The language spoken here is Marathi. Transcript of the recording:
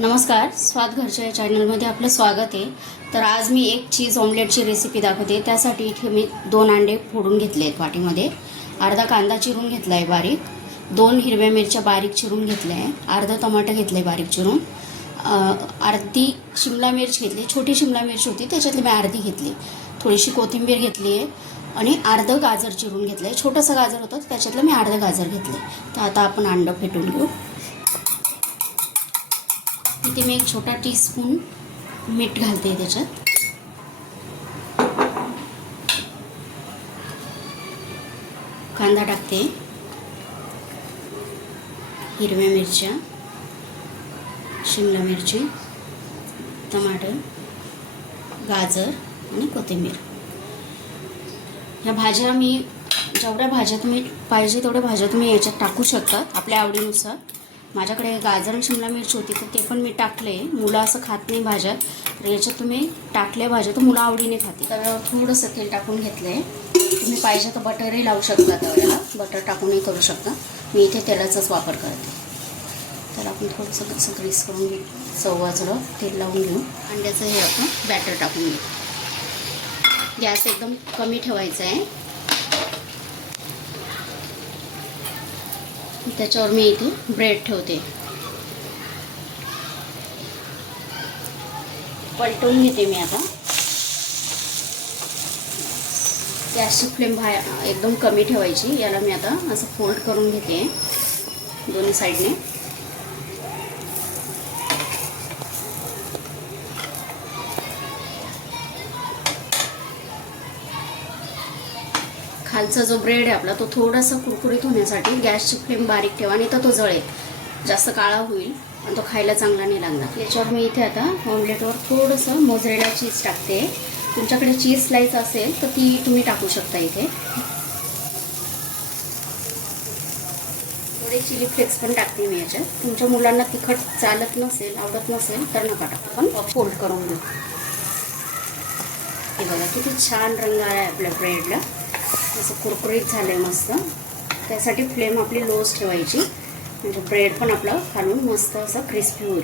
नमस्कार, स्वाद घरच्या या चॅनलमध्ये आपलं स्वागत आहे। तर आज मी एक चीज ऑमलेटची रेसिपी दाखवते। त्यासाठी इथे मी 2 अंडे फोडून घेतले आहेत वाटीमध्ये, अर्धा कांदा चिरून घेतला आहे बारीक, 2 हिरव्या मिरच्या बारीक चिरून घेतल्या आहे, अर्धा टमाटर घेतलं आहे बारीक चिरून, अर्धी शिमला मिर्च घेतली, छोटी शिमला मिर्च होती त्याच्यातली मी अर्धी घेतली, थोडीशी कोथिंबीर घेतली आहे आणि अर्धं गाजर चिरून घेतलं आहे। छोटंसं गाजर होतं त्याच्यातलं मी अर्धं गाजर घेतलं। तर आता आपण अंडं फेटून घेऊ। इथे मी एक छोटा टीस्पून मीठ घालते त्याच्यात, कांदा टाकते, हिरव्या मिरच्या, शिमला मिरची, टमाटर, गाजर आणि कोथिंबीर। ह्या भाज्या मी जेवढ्या भाज्या तुम्ही पाहिजे तेवढ्या भाज्या तुम्ही याच्यात टाकू शकता आपल्या आवडीनुसार। माझ्याकडे गाजर आणि शिमला मिरची होती तर ते पण मी टाकले। मुलं असं खात नाही भाज्या, तर याच्यात तुम्ही टाकल्या भाज्या तर मुलं आवडीने खाते। तर थोडंसं तेल टाकून घेतलं आहे, तुम्ही पाहिजे तर बटरही लावू शकता, तव्याला बटर टाकूनही करू शकता। मी इथे तेलाचाच वापर करते। तर आपण थोडंसं कसं ग्रीस करून घेऊ, सव्वाजवळ तेल लावून घेऊ। अंड्याचं हे आपण बॅटर टाकून घेऊ। गॅस एकदम कमी ठेवायचा आहे। त्याच्यावर मी इथे ब्रेड ठेवते, पलटवून घेते मी आता। गॅसची फ्लेम एकदम कमी ठेवायची। याला मी आता असं फोल्ड करून घेते दोन्ही साईडने। खालचा जो ब्रेड आहे आपला तो थोडासा कुरकुरीत होण्यासाठी गॅसची फ्लेम बारीक ठेवा, आणि तर तो जळेल, जास्त काळा होईल आणि तो खायला चांगला नाही लागणार। याच्यावर मी इथे आता ऑमलेटवर थोडंसं मोझरेला चीज टाकते। तुमच्याकडे चीज स्लाइस असेल तर ती तुम्ही टाकू शकता इथे। थोडे चिली फ्लेक्स पण टाकते मी याच्यात। तुमच्या मुलांना तिखट चालत नसेल, आवडत नसेल तर नका टाकू, पण फोल्ड करून घेऊ। हे बघा किती छान रंग आहे आपल्या ब्रेडला, असं कुरकुरीत झालंय मस्त। त्यासाठी फ्लेम आपली लोच ठेवायची, म्हणजे ब्रेड पण आपला खालून मस्त असं क्रिस्पी होईल।